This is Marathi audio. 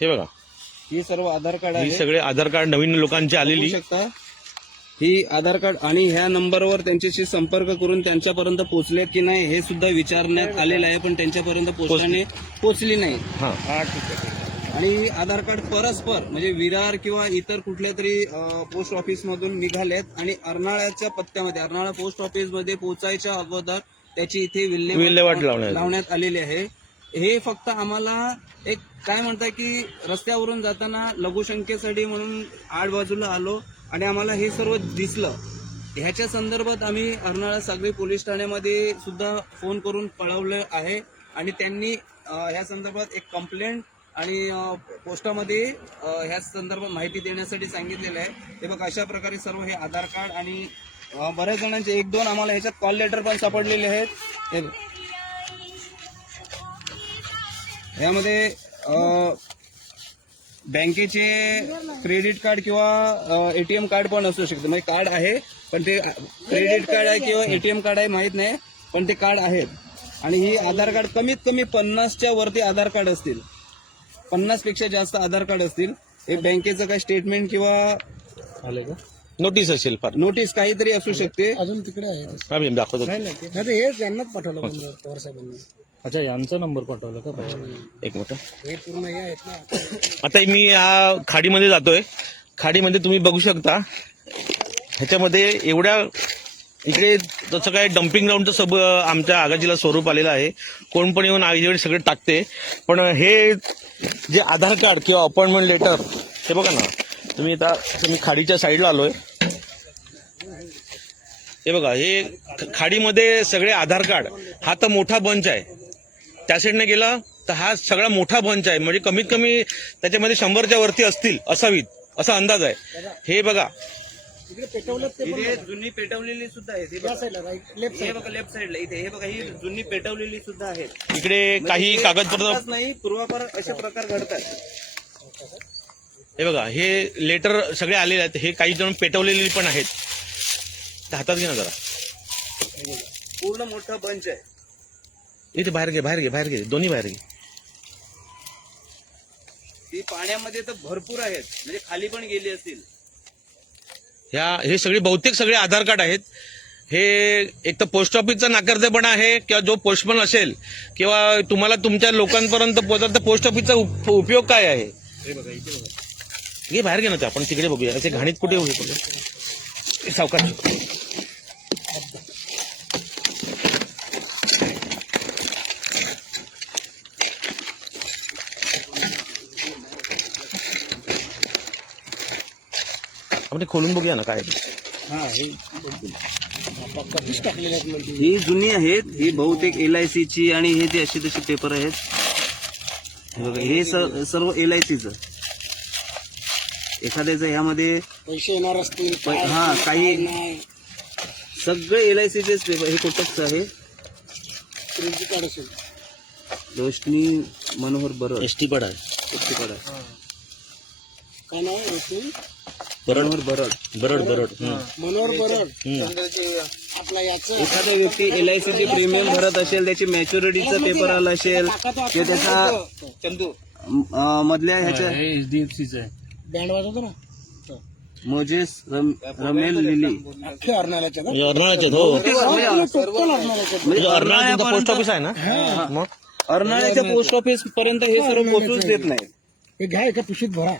हे बघा. ही सर्व आधार कार्ड ही आहे. सगळे आधार कार्ड नवीन लोकांची आलेली. बघू शकता. ही आधार कार्ड आणि ह्या नंबरवर त्यांच्याशी संपर्क करून त्यांच्यापर्यंत पोहोचलेत की नाही हे सुद्धा विचारण्यात आलेलं आहे पण त्यांच्यापर्यंत पोहोचल्याने पोहोचली नाही. हा. आणि ही आधार कार्ड परस्पर म्हणजे विरार किंवा इतर कुठल्या तरी अं, पोस्ट ऑफिस मधून निघालेत आणि अर्नाळ्याच्या पत्त्यामध्ये अर्नाळा पोस्ट ऑफिसमध्ये पोहोचायच्या अगोदर त्याची इथे विल्हेवाट विल्हेवाट लावण्यात आली. लावण्यात आलेली आहे. हे फक्त आम्हाला एक काय म्हणताय की रस्त्यावरून जाताना लघुशंकेसाठी म्हणून आड बाजूला आलो आणि आम्हाला हे सर्व दिसलं. ह्याच्या संदर्भात आम्ही अर्नाळा सागरी पोलीस ठाण्यामध्ये सुद्धा फोन करून कळवलं आहे आणि त्यांनी ह्या संदर्भात एक कंप्लेंट आणि पोस्टामध्ये ह्या संदर्भात माहिती देण्यासाठी सांगितलेलं आहे. ते बघ अशा प्रकारे सर्व हे आधार कार्ड आणि बऱ्याच जणांचे एक दोन आम्हाला ह्याच्यात कॉल लेटर पण सापडलेले आहेत. हे यामध्ये बँकेचे क्रेडिट कार्ड किंवा एटीएम कार्ड पण असू शकते. म्हणजे कार्ड आहे पण ते क्रेडिट कार्ड आहे किंवा एटीएम कार्ड आहे माहीत नाही पण ते कार्ड आहेत. आणि ही आधार कार्ड कमीत कमी पन्नासच्या वरती आधार कार्ड असतील. पन्नासपेक्षा जास्त आधार कार्ड असतील. हे बँकेचं काय स्टेटमेंट किंवा आले का? नोटीस असेल फार. नोटीस काहीतरी असू शकते. अजून तिकडे आहे. आम्ही दाखवतो. हे यांनाच पाठवलं पवार साहेबांनी. अच्छा यांचा नंबर पाठवला का? एक मिनिट. हे पूर्ण हे आहेत ना. आता मी या खाडीमध्ये जातोय. खाडीमध्ये तुम्ही बघू शकता. ह्याच्यामध्ये एवढ्या इकडे तसं काय डम्पिंग ग्राउंडचं सब आमच्या आगाजीला स्वरूप आलेलं आहे. कोण पण येऊन आगीकडे सगळे टाकते. पण हे जे आधार कार्ड किंवा अपॉइंटमेंट लेटर हे बघा ना. तुम्ही आता तुम्ही खाडीच्या साईडला आलोय. हे बघा हे खाडीमध्ये सगळे आधार कार्ड हा तर मोठा बंच आहे. त्या साईडने गेला तर हा सगळा मोठा बंच आहे. म्हणजे कमीत कमी त्याच्यामध्ये शंभरच्या वरती असतील असावीत असा अंदाज आहे. हे बघा. जुनी पेटवलेली सुद्धा आहेत. हे राईट लेफ्ट हे बघा लेफ्ट साईडला इथे हे बघा ही जुनी पेटवलेली सुद्धा आहेत. इकडे काही म्हणजे कागदपत्र आताच नाही पूर्वापार असे प्रकार घडतात. हे बघा हे लेटर सगळे आलेले आहेत. हे काही जण पेटवलेली पण आहेत. ते हातात घे ना जरा. पूर्ण मोठा बंच आहे. इथे बाहेर घे बाहेर घे बाहेर घे. दोन्ही बाहेर घे. ती पाण्यामध्ये तर भरपूर आहेत. म्हणजे खाली पण गेली असतील. ह्या हे सगळे बहुतेक सगळे आधार कार्ड आहेत. हे एक तर पोस्ट ऑफिसचा नाकर्तेपणा आहे किंवा जो पोस्टमन असेल किंवा तुम्हाला तुमच्या लोकांपर्यंत पोहोचत तर पोस्ट ऑफिसचा उप- उपयोग काय आहे? घे बाहेर घे ना ते आपण तिकडे बघूया. असे घाणीत कुठे होईल? सावकाश आपण ते खोलून बघूया ना काय. हा हे कधीच टाकलेले आहेत म्हणजे ही जुनी आहेत ही बहुतेक एल आय ची आणि हे जे अशी तशी पेपर आहेत. हे हे सर्व एल आय सीच एखाद्याचं ह्यामध्ये पैसे येणार असतील प- काय हा, काही- नाही. सगळे एल आय सीचेच पेपर हे कोटकचं आहे? क्रेडिट कार्ड असेल रोशनी मनोहर बरड. एस टी पडा बरड काय नाव आहे रोशनी? मनोहर बरड. बरड बरड. मनोहर बरड. आपला याचं. एखादा व्यक्ती एल आय चे प्रीमियम भरत असेल त्याची मॅच्युरिटीचा पेपर आला असेल त्याचा चंदू अं, मधल्या ह्याच्या एचडीएफसीचं आहे. बँड वाजवतो ना? मोजेस रम- रमेल लिली. अख्खे अर्नाळ्याच्या का? म्हणजे हो. टोटल अर्नाळ्याच्या. म्हणजे अर्नाळा पोस्ट ऑफिस आहे ना? मग? अर्नाळ्याच्या पोस्ट ऑफिस पर्यंत हे सर्व पोहोचूच देत नाही हे घ्या एका पिशीत भरा.